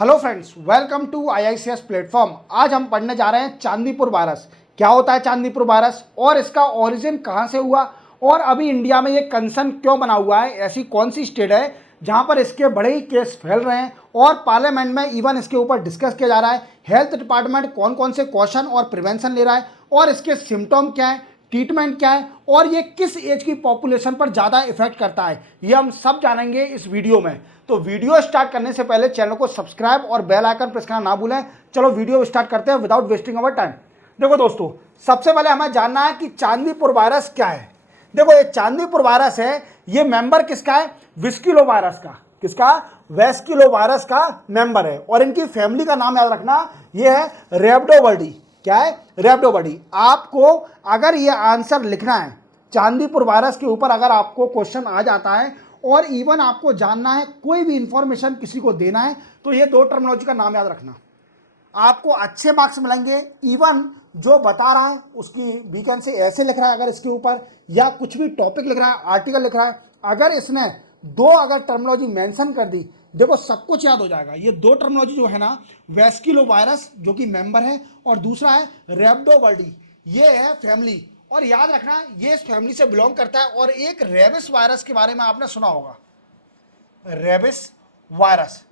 Hello friends, welcome to IICS platform. आज हम पढ़ने जा रहे हैं चांदीपुर वायरस। क्या होता है चांदीपुर वायरस और इसका ओरिजिन कहाँ से हुआ और अभी इंडिया में ये कंसर्न क्यों बना हुआ है। ऐसी कौन सी स्टेट है जहाँ पर इसके बड़े ही केस फैल रहे हैं और पार्लियामेंट में इवन इसके ऊपर डिस्कस किया जा रहा है। हेल्थ डिपार्टमेंट कौन कौन से क्वेश्चन और प्रिवेंशन ले रहा है और इसके सिम्टम क्या है, ट्रीटमेंट क्या है और ये किस एज की पॉपुलेशन पर ज़्यादा इफेक्ट करता है, ये हम सब जानेंगे इस वीडियो में। तो वीडियो स्टार्ट करने से पहले चैनल को सब्सक्राइब और बेल आइकन प्रेस करना ना भूलें। चलो वीडियो स्टार्ट करते हैं विदाउट वेस्टिंग अवर टाइम। देखो दोस्तों, सबसे पहले हमें जानना है कि चांदीपुर वायरस क्या है। देखो, ये चांदीपुर वायरस है, ये मेंबर किसका है? विस्किलो वायरस का। किसका? वेस्किलो वायरस का मेंबर है और इनकी फैमिली का नाम याद रखना, ये है रेब्डोवर्डी। क्या है? रेब्डोवर्डी। आपको अगर ये आंसर लिखना है चांदीपुर वायरस के ऊपर, अगर आपको क्वेश्चन आ जाता है और इवन आपको जानना है, कोई भी इंफॉर्मेशन किसी को देना है, तो ये दो टर्मिनोलॉजी का नाम याद रखना, आपको अच्छे मार्क्स मिलेंगे। इवन जो बता रहा है उसकी वीकेंड से ऐसे लिख रहा है अगर इसके ऊपर, या कुछ भी टॉपिक लिख रहा है, आर्टिकल लिख रहा है, अगर इसने दो अगर टर्मिनोलॉजी मेंशन कर दी, देखो सब कुछ याद हो जाएगा। ये दो टर्मिनोलॉजी जो है ना, वेस्किलो वायरस जो कि मेंबर है और दूसरा है रेब्डोवर्डी, ये है फैमिली। और याद रखना, ये इस फैमिली से बिलोंग करता है। और एक रेबिस वायरस के बारे में आपने सुना होगा, रेबिस वायरस,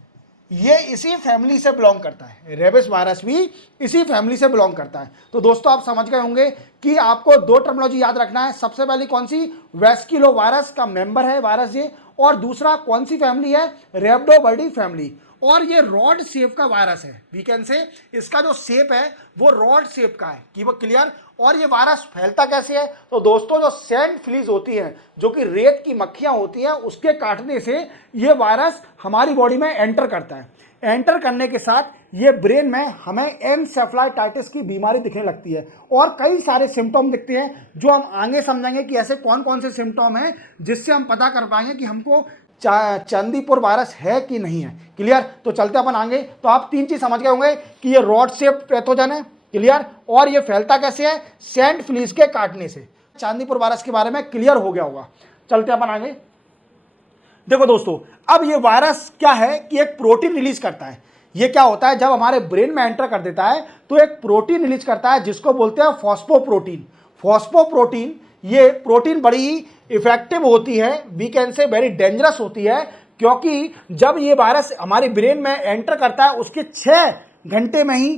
ये इसी फैमिली से बिलोंग करता है। रेबिस वायरस भी इसी फैमिली से बिलोंग करता है। तो दोस्तों, आप समझ गए होंगे कि आपको दो टर्मिनोलॉजी याद रखना है। सबसे पहली कौन सी? वेस्किलो वायरस का मेंबर है वायरस ये, और दूसरा कौन सी फैमिली है? रेब्डोवर्डी फैमिली। और ये रॉड शेप का वायरस है, वीकेंड से इसका जो शेप है वो रॉड शेप का है। कि वो क्लियर? और ये वायरस फैलता कैसे है? तो दोस्तों, जो सैंड फ्लीज होती है, जो कि रेत की मक्खियां होती है, उसके काटने से ये वायरस हमारी बॉडी में एंटर करता है। एंटर करने के साथ ये ब्रेन में हमें एनसेफेलाइटिस की बीमारी दिखने लगती है और कई सारे सिम्टम दिखते हैं, जो हम आगे समझेंगे कि ऐसे कौन कौन से सिम्टम हैं जिससे हम पता कर पाएंगे कि हमको चांदीपुर वायरस है कि नहीं है। क्लियर? तो चलते अपन आगे। तो आप तीन चीज समझ गए होंगे कि ये रॉड शेप पैथोजन है। क्लियर? और ये फैलता कैसे है? सैंड फ्लीज के काटने से। चांदीपुर वायरस के बारे में क्लियर हो गया होगा। चलते अपन आगे। देखो दोस्तों, अब ये वायरस क्या है कि एक प्रोटीन रिलीज करता है। ये क्या होता है, जब हमारे ब्रेन में एंटर कर देता है तो एक प्रोटीन रिलीज करता है जिसको बोलते हैं फॉस्फोप्रोटीन। फॉस्फोप्रोटीन, ये प्रोटीन बड़ी ही इफेक्टिव होती है, we can say very dangerous होती है, क्योंकि जब ये वायरस हमारे ब्रेन में एंटर करता है उसके 6 घंटे में ही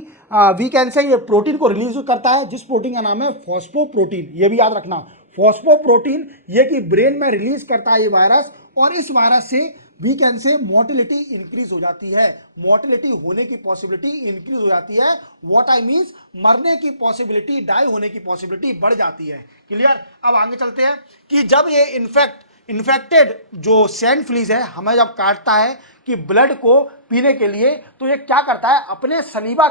वी कैन से ये प्रोटीन को रिलीज करता है, जिस प्रोटीन का नाम है फॉस्फोप्रोटीन। ये भी याद रखना, फॉस्फोप्रोटीन ये कि ब्रेन में रिलीज करता है ये वायरस, और इस वायरस से we can say mortality increase हो जाती है। मोर्टिलिटी होने की पॉसिबिलिटी इंक्रीज हो जाती है। व्हाट आई मींस, मरने की पॉसिबिलिटी, डाई होने की पॉसिबिलिटी बढ़ जाती है। क्लियर? अब आगे चलते हैं कि जब ये इन्फेक्टेड जो सैंड फ्लीज है हमें जब काटता है कि ब्लड को पीने के लिए, तो ये क्या करता है, अपने सलीवा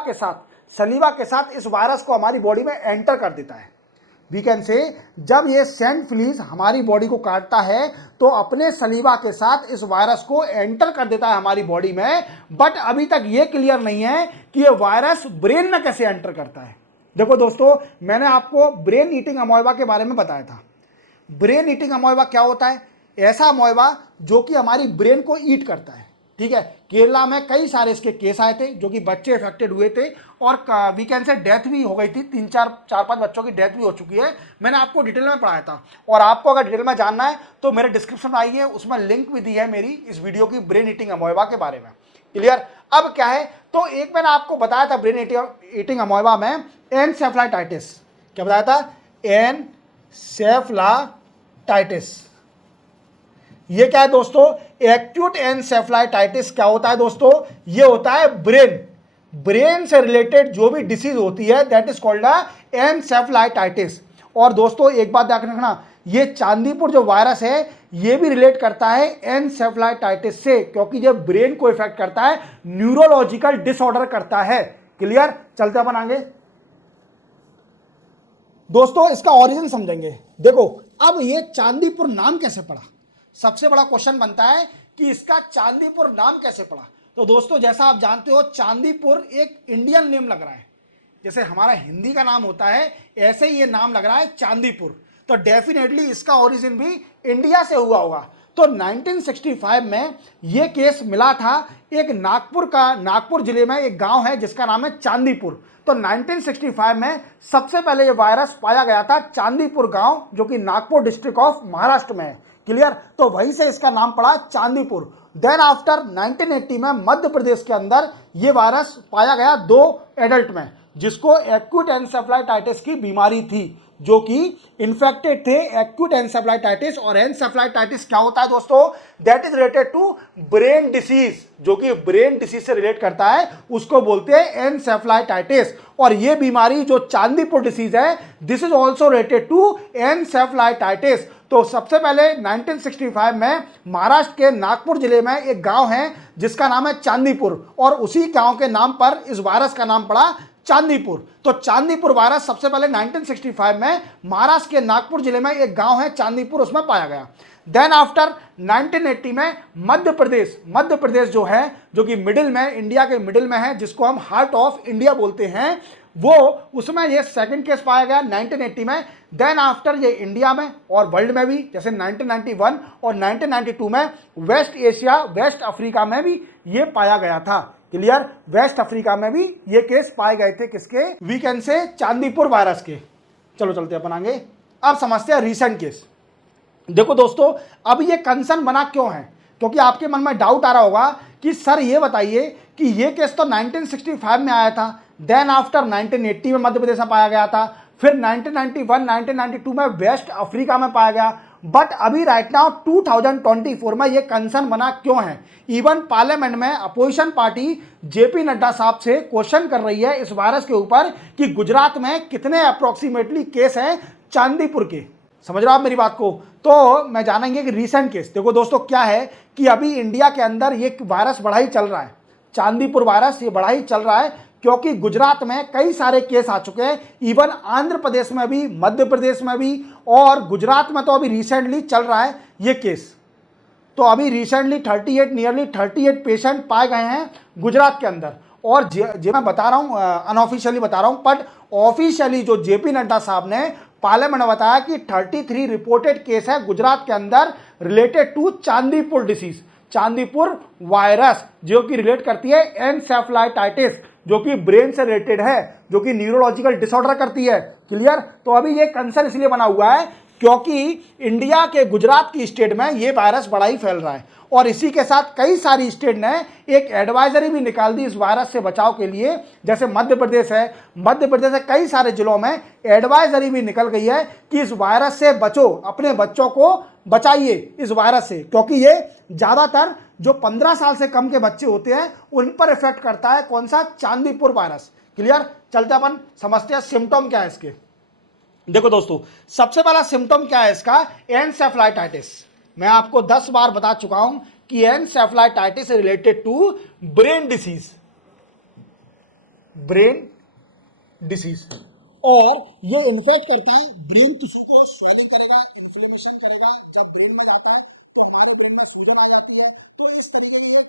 के साथ इस वायरस को हमारी बॉडी में एंटर कर देता है। वी कैन से, जब ये सैंड फ्लीज हमारी बॉडी को काटता है तो अपने सलीवा के साथ इस वायरस को एंटर कर देता है हमारी बॉडी में। बट अभी तक ये क्लियर नहीं है कि ये वायरस ब्रेन में कैसे एंटर करता है। देखो दोस्तों, मैंने आपको ब्रेन ईटिंग अमोइबा के बारे में बताया था। ब्रेन ईटिंग अमोइबा क्या होता है? ऐसा अमोइबा जो कि हमारी ब्रेन को ईट करता है। ठीक है? केरला में कई सारे इसके केस आए थे जो कि बच्चे इफेक्टेड हुए थे और वीकेंड से डेथ भी हो गई थी। 3-4-5 बच्चों की डेथ भी हो चुकी है। मैंने आपको डिटेल में पढ़ाया था, और आपको अगर डिटेल में जानना है तो मेरे डिस्क्रिप्शन में आइए, उसमें लिंक भी दी है मेरी इस वीडियो की ब्रेन ईटिंग अमोइबा के बारे में। क्लियर? अब क्या है, तो एक मैंने आपको बताया था ब्रेन ईटिंग अमोइबा में एनसेफेलाइटिस। क्या बताया था? एनसेफेलाइटिस। ये क्या है दोस्तों? एक्यूट एनसेफेलाइटिस क्या होता है दोस्तों? ये होता है ब्रेन से रिलेटेड जो भी डिसीज होती है, दैट इज कॉल्ड एनसेफेलाइटिस। और दोस्तों एक बात ध्यान रखना, ये चांदीपुर जो वायरस है ये भी रिलेट करता है एनसेफेलाइटिस से, क्योंकि ये ब्रेन को इफेक्ट करता है, न्यूरोलॉजिकल डिसऑर्डर करता है। क्लियर? चलते अपन आगे। दोस्तों, इसका ओरिजिन समझेंगे। देखो, अब ये चांदीपुर नाम कैसे पड़ा? सबसे बड़ा क्वेश्चन बनता है कि इसका चांदीपुर नाम कैसे पड़ा। तो दोस्तों, जैसा आप जानते हो, चांदीपुर एक इंडियन नेम लग रहा है, जैसे हमारा हिंदी का नाम होता है ऐसे ही ये नाम लग रहा है चांदीपुर। तो डेफिनेटली इसका ओरिजिन भी इंडिया से हुआ होगा। तो 1965 में ये केस मिला था एक नागपुर जिले में एक गांव है जिसका नाम है चांदीपुर। तो 1965 में सबसे पहले ये वायरस पाया गया था चांदीपुर गांव, जो कि नागपुर डिस्ट्रिक्ट ऑफ महाराष्ट्र में है। क्लियर? तो वहीं से इसका नाम पड़ा चांदीपुर। देन आफ्टर 1980 में मध्य प्रदेश के अंदर ये वायरस पाया गया 2 एडल्ट में, जिसको एक्यूट एन्सेफेलाइटिस की बीमारी थी, जो कि इन्फेक्टेड थे एक्यूट एन्सेफेलाइटिस। और एन्सेफेलाइटिस क्या होता है दोस्तों? That is related to brain disease, जो कि ब्रेन डिसीज से रिलेट करता है, उसको बोलते हैं एन्सेफेलाइटिस। और ये बीमारी जो चांदीपुर डिसीज है, this is also related to encephalitis. तो सबसे पहले 1965 में महाराष्ट्र के नागपुर जिले में एक गांव है जिसका नाम है चांदीपुर, और उसी गांव के नाम पर इस वायरस का नाम पड़ा चांदीपुर। तो चांदीपुर वायरस सबसे पहले 1965 में महाराष्ट्र के नागपुर जिले में एक गांव है चांदीपुर, उसमें पाया गया। देन आफ्टर 1980 में मध्य प्रदेश जो है, जो कि मिडिल में, इंडिया के मिडिल में है, जिसको हम हार्ट ऑफ इंडिया बोलते हैं, वो उसमें ये सेकंड केस पाया गया 1980 में। देन आफ्टर ये इंडिया में और वर्ल्ड में भी, जैसे 1991 और 1992 में वेस्ट एशिया, वेस्ट अफ्रीका में भी ये पाया गया था। क्लियर? वेस्ट अफ्रीका में भी ये केस पाए गए थे किसके? वीकेंड से चांदीपुर वायरस के। चलो चलते अपन आगे। अब समझते हैं रीसेंट केस। देखो दोस्तों, अब ये कंसर्न बना क्यों है? क्योंकि आपके मन में डाउट आ रहा होगा कि सर ये बताइए कि ये केस तो 1965 में आया था, देन आफ्टर 1980 में मध्य प्रदेश में पाया गया था, फिर 1991 1992 में वेस्ट अफ्रीका में पाया गया, बट अभी राइट नाउ 2024 में ये कंसर्न बना क्यों है? इवन पार्लियामेंट में अपोजिशन पार्टी जेपी नड्डा साहब से क्वेश्चन कर रही है इस वायरस के ऊपर कि गुजरात में कितने अप्रोक्सीमेटली केस हैं चांदीपुर के। समझ रहे हो आप मेरी बात को? तो मैं जानेंगे कि रीसेंट केस। देखो दोस्तों, क्या है कि अभी इंडिया के अंदर ये वायरस बढ़ा ही चल रहा है, चांदीपुर वायरस ये बढ़ा ही चल रहा है, क्योंकि गुजरात में कई सारे केस आ चुके हैं, इवन आंध्र प्रदेश में भी, मध्य प्रदेश में भी, और गुजरात में तो अभी रिसेंटली चल रहा है ये केस। तो अभी रिसेंटली 38 नियरली 38 पेशेंट पाए गए हैं गुजरात के अंदर। और जे मैं बता रहा हूँ, अनऑफिशियली बता रहा हूँ, बट ऑफिशियली जो जेपी नड्डा साहब ने पार्लियामेंट में बताया कि 33 रिपोर्टेड केस है गुजरात के अंदर related to Chandipur disease, Chandipur virus, जो कि रिलेट करती है एन्सेफेलाइटिस, जो कि ब्रेन से रिलेटेड है, जो कि न्यूरोलॉजिकल डिसऑर्डर करती है। क्लियर? तो अभी ये कंसर्न इसलिए बना हुआ है क्योंकि इंडिया के गुजरात की स्टेट में ये वायरस बड़ा ही फैल रहा है, और इसी के साथ कई सारी स्टेट ने एक एडवाइजरी भी निकाल दी इस वायरस से बचाव के लिए। जैसे मध्य प्रदेश है, कई सारे जिलों में एडवाइजरी भी निकल गई है कि इस वायरस से बचो, अपने बच्चों को बचाइए इस वायरस से, क्योंकि ये ज़्यादातर जो 15 साल से कम के बच्चे होते हैं उन पर इफेक्ट करता है। कौन सा? चांदीपुर वायरस। क्लियर? चलते अपन समझते हैं सिम्टम क्या है इसके। देखो दोस्तों, सबसे पहला सिम्टम क्या है इसका? एन्सेफेलाइटिस। मैं आपको 10 बार बता चुका हूं कि encephalitis related to brain disease, और ये इन्फेक्ट करता है ब्रेन टिश्यू को, स्वेलिंग करेगा, इन्फ्लेमेशन करेगा। जब ब्रेन में जाता है तो हमारे ब्रेन में सूजन आ जाती है। तो इस तरीके के ये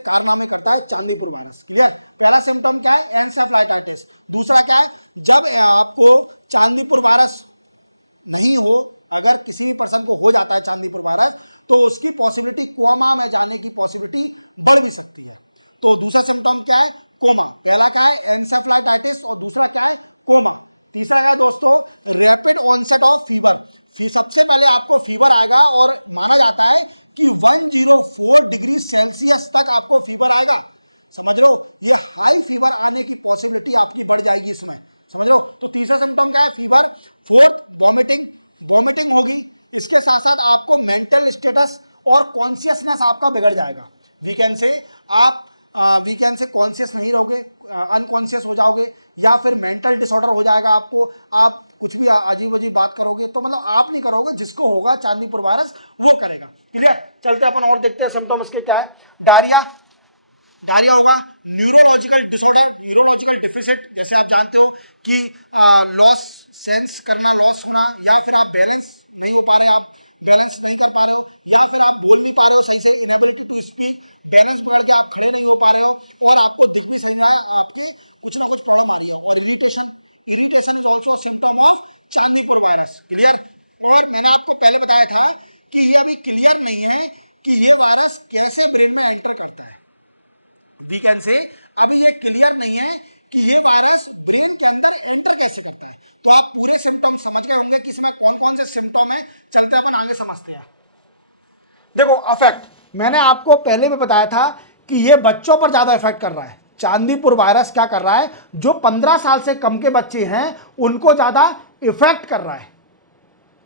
कारनामे करता है चांदीपुर वायरस। पहला सिम्टम क्या है? एन्सेफेलाइटिस। दूसरा क्या है? जब आपको चांदीपुर वायरस नहीं हो, अगर किसी भी पर्सन को हो जाता है चांदीपुर वायरस, तो उसकी पॉसिबिलिटी कोमा में जाने की पॉसिबिलिटी बढ़ भी सकती है। तो दूसरा सिम्टम क्या है? कोमा। पहला क्या है? एन्सेफेलाइटिस, और दूसरा क्या है? कोमा। तीसरा है दोस्तों रैपिड ऑनसेट ऑफ फीवर। सबसे पहले आपको फीवर आएगा, और माना जाता है कि 104 डिग्री सेल्सियस तक आपको फीवर आएगा। समझ रहे हो? ये हाई फीवर आने की पॉसिबिलिटी आपकी बढ़ जाएगी इसमें। समझ रहे हो? तो तीसरा सिम्टम क्या है? फीवर। फोर्थ, वॉमिटिंग होगी। इसके साथ साथ आपको मेंटल स्टेटस और कॉन्शियसनेस आपका बिगड़ जाएगा। वीकेंड से कॉन्शियस नहीं रहोगे, अनकॉन्शियस हो जाओगे, या फिर मेंटल डिसऑर्डर हो जाएगा आपको। आप कुछ भी अजीब अजीब बात करोगे, तो मतलब आप नहीं करोगे, जिसको होगा चांदीपुर वायरस वो करेगा। क्लियर? चलते अपन और देखते हैं सिम्टम इसके क्या है। डायरिया होगा, न्यूरोलॉजिकल डिसऑर्डर, न्यूरोलॉजिकल डिफिसिट, जैसे आप जानते हो कि लॉस सेंस करना, लॉस होना, या फिर आप बैलेंस नहीं हो पा रहे, आप बैलेंस नहीं कर पा रहे हो, या फिर आप बोल नहीं पा रहे हो, sense inability to speak, balance तोड़ के आप खड़े नहीं हो पा रहे हो, और आपको दिख भी सही रहा है, आपको कुछ ना कुछ प्रॉब्लम आ रही है। और irritation is also symptom of Chandipur virus. Clear? और मैंने आपको पहले बताया था कि ये अभी क्लियर नहीं से अभी ये क्लियर नहीं है कि ये वायरस ब्रेन के अंदर एंटर कैसे करता है। तो आप पूरे सिम्टम समझ गए होंगे कि इसमें कौन कौन से सिम्टम है। चलते अपन आगे समझते हैं। देखो अफेक्ट, मैंने आपको पहले भी बताया था कि ये बच्चों पर ज्यादा इफेक्ट कर रहा है। चांदीपुर वायरस क्या कर रहा है, जो 15 साल से कम के बच्चे हैं उनको ज्यादा इफेक्ट कर रहा है।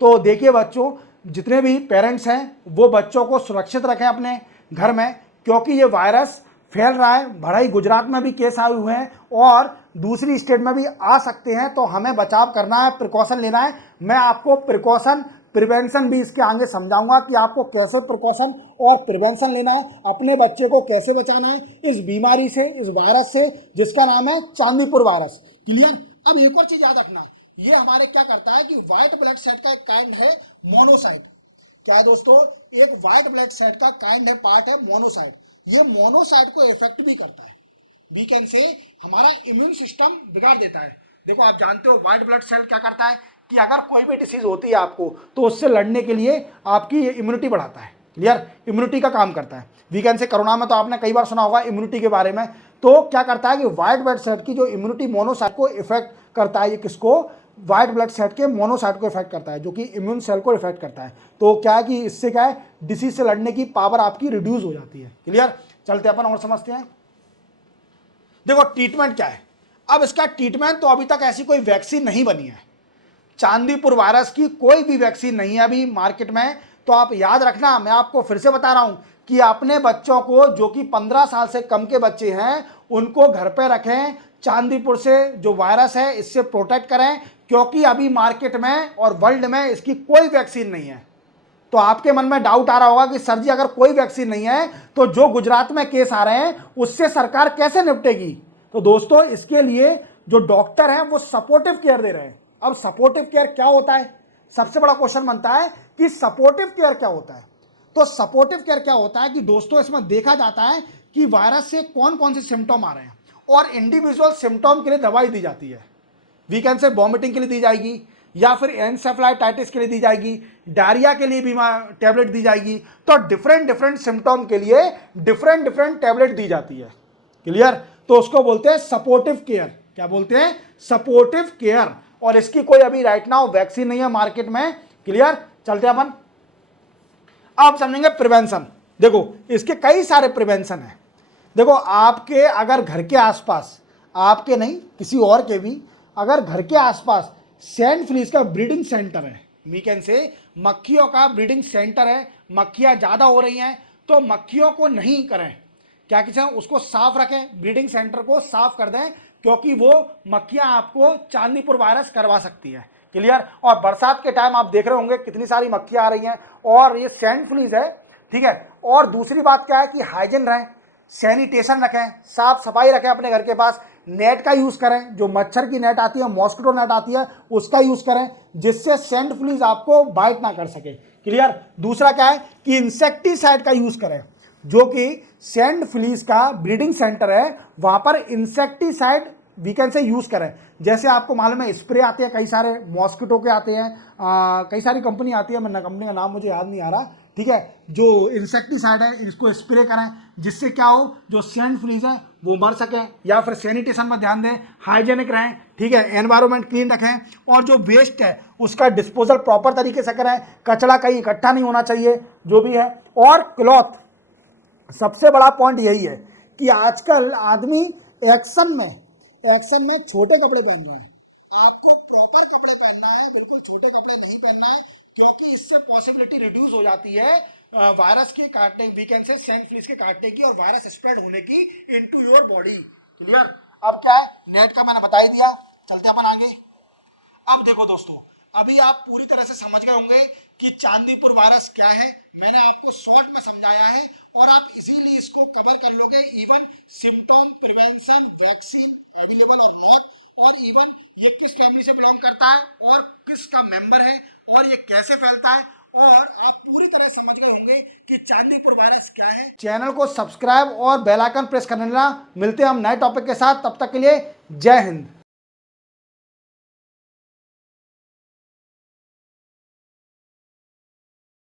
तो देखिए बच्चों, जितने भी पेरेंट्स हैं वो बच्चों को सुरक्षित रखें अपने घर में, क्योंकि ये वायरस फैल रहा है। भड़ाई गुजरात में भी केस आए हुए हैं और दूसरी स्टेट में भी आ सकते हैं। तो हमें बचाव करना है, प्रिकॉशन लेना है। मैं आपको प्रिकॉशन प्रिवेंशन भी इसके आगे समझाऊंगा कि आपको कैसे प्रिकॉशन और प्रिवेंशन लेना है, अपने बच्चे को कैसे बचाना है इस बीमारी से, इस वायरस से जिसका नाम है चांदीपुर वायरस। क्लियर। अब एक और चीज याद रखना, ये हमारे क्या करता है कि व्हाइट ब्लड सेल का एक काइंड है मोनोसाइट। क्या है दोस्तों, एक व्हाइट ब्लड सेल का काइंड है, पार्ट है मोनोसाइट। ये मोनोसाइट को इफेक्ट भी करता है, वीकेंड से हमारा इम्यून सिस्टम बिगाड़ देता है। देखो आप जानते हो व्हाइट ब्लड सेल क्या करता है कि अगर कोई भी डिसीज होती है आपको तो उससे लड़ने के लिए आपकी इम्यूनिटी बढ़ाता है। क्लियर, इम्यूनिटी का काम करता है। वीकेंड से कोरोना में तो आपने कई बार सुना होगा इम्यूनिटी के बारे में। तो क्या करता है कि व्हाइट ब्लड सेल की जो इम्यूनिटी मोनोसाइट को इफेक्ट करता है, ये किसको, व्हाइट ब्लड सेल के मोनोसाइट को इफेक्ट करता है, जो कि इम्यून सेल को इफेक्ट करता है। तो क्या है कि इससे क्या है, डिसीज से लड़ने की पावर आपकी रिड्यूस हो जाती है। क्लियर, चलते अपन और समझते हैं। देखो ट्रीटमेंट क्या है। अब इसका ट्रीटमेंट तो अभी तक ऐसी कोई वैक्सीन नहीं बनी है। चांदीपुर वायरस की कोई भी वैक्सीन नहीं है अभी मार्केट में। तो आप याद रखना, मैं आपको फिर से बता रहा हूं कि अपने बच्चों को, जो कि 15 साल से कम के बच्चे हैं, उनको घर पे रखें। चांदीपुर से जो वायरस है इससे प्रोटेक्ट करें, क्योंकि अभी मार्केट में और वर्ल्ड में इसकी कोई वैक्सीन नहीं है। तो आपके मन में डाउट आ रहा होगा कि सर जी अगर कोई वैक्सीन नहीं है तो जो गुजरात में केस आ रहे हैं उससे सरकार कैसे निपटेगी। तो दोस्तों इसके लिए जो डॉक्टर हैं वो सपोर्टिव केयर दे रहे हैं। अब सपोर्टिव केयर क्या होता है, सबसे बड़ा क्वेश्चन बनता है कि सपोर्टिव केयर क्या होता है। तो सपोर्टिव केयर क्या होता है कि दोस्तों इसमें देखा जाता है कि वायरस से कौन कौन से सिम्टम आ रहे हैं और इंडिविजुअल सिम्टम के लिए दवाई दी जाती है। वीकेंड से वॉमिटिंग के लिए दी जाएगी, या फिर एनसेफेलाइटिस के लिए दी जाएगी, डायरिया के लिए भी टैबलेट दी जाएगी। तो डिफरेंट डिफरेंट सिम्टम के लिए डिफरेंट डिफरेंट टैबलेट दी जाती है। क्लियर, तो उसको बोलते हैं सपोर्टिव केयर। क्या बोलते हैं, सपोर्टिव केयर। और इसकी कोई अभी राइट नाउ वैक्सीन नहीं है मार्केट में। क्लियर, चलते हैं अपन अब समझेंगे प्रिवेंशन। देखो इसके कई सारे प्रिवेंशन है। देखो आपके अगर घर के आसपास, आपके नहीं किसी और के भी, अगर घर के आसपास सैंड फ्लीज का ब्रीडिंग सेंटर है, वीकेंड से मक्खियों का ब्रीडिंग सेंटर है, मक्खियां ज़्यादा हो रही हैं, तो मक्खियों को नहीं करें, क्या किसी उसको साफ रखें, ब्रीडिंग सेंटर को साफ कर दें, क्योंकि वो मक्खियां आपको चांदीपुर वायरस करवा सकती है। क्लियर। और बरसात के टाइम आप देख रहे होंगे कितनी सारी मक्खियां आ रही हैं और ये सैंड फ्लीज है। ठीक है, और दूसरी बात क्या है कि हाइजीन रहें, सैनिटेशन रखें, साफ सफाई रखें अपने घर के पास। नेट का यूज करें, जो मच्छर की नेट आती है, मॉस्किटो नेट आती है, उसका यूज करें, जिससे सैंड फ्लीज आपको बाइट ना कर सके। क्लियर। दूसरा क्या है कि इंसेक्टिसाइड का यूज करें, जो कि सैंड फ्लीज का ब्रीडिंग सेंटर है वहां पर इंसेक्टिसाइड वीकेंड से यूज करें। जैसे आपको मालूम है स्प्रे आते हैं कई सारे, मॉस्किटो के आते हैं, कई सारी कंपनी आती है, मैं कंपनी का नाम मुझे याद नहीं आ रहा। ठीक है, जो इंसेक्टिसाइड है इसको स्प्रे करें, जिससे क्या हो, जो सैंड फ्लीज है वो मर सकें। या फिर सैनिटेशन में ध्यान दें, हाइजेनिक रहें। ठीक है, एनवायरनमेंट क्लीन रखें, और जो वेस्ट है उसका डिस्पोजल प्रॉपर तरीके से करें, कचरा कहीं इकट्ठा नहीं होना चाहिए जो भी है। और क्लॉथ, सबसे बड़ा पॉइंट यही है कि आजकल आदमी एक्शन में छोटे कपड़े पहन रहे हैं। आपको प्रॉपर कपड़े पहनना है, बिल्कुल छोटे कपड़े नहीं पहनना है, क्योंकि इससे पॉसिबिलिटी रिड्यूस हो जाती है वायरस के काटने, वीकेंड से सैंड फ्लीज के काटने की और वायरस स्प्रेड होने की इनटू योर बॉडी। क्लियर। अब क्या है, नेट का मैंने बता ही दिया, चलते अपन आगे। अब देखो दोस्तों, अभी आप पूरी तरह से समझ गए होंगे कि चांदीपुर वायरस क्या है। मैंने आपको शॉर्ट में समझाया है और आप इजीली इसको कवर कर लोगे। Even symptom, prevention, vaccine available और नॉट, और इवन ये किस फैमिली से बिलोंग करता है और किसका मेंबर है और ये कैसे फैलता है, और आप पूरी तरह समझ गए होंगे कि चांदीपुर वायरस क्या है। चैनल को सब्सक्राइब और बेल आइकन प्रेस करने मिलते हैं हम नए टॉपिक के साथ। तब तक के लिए जय हिंद।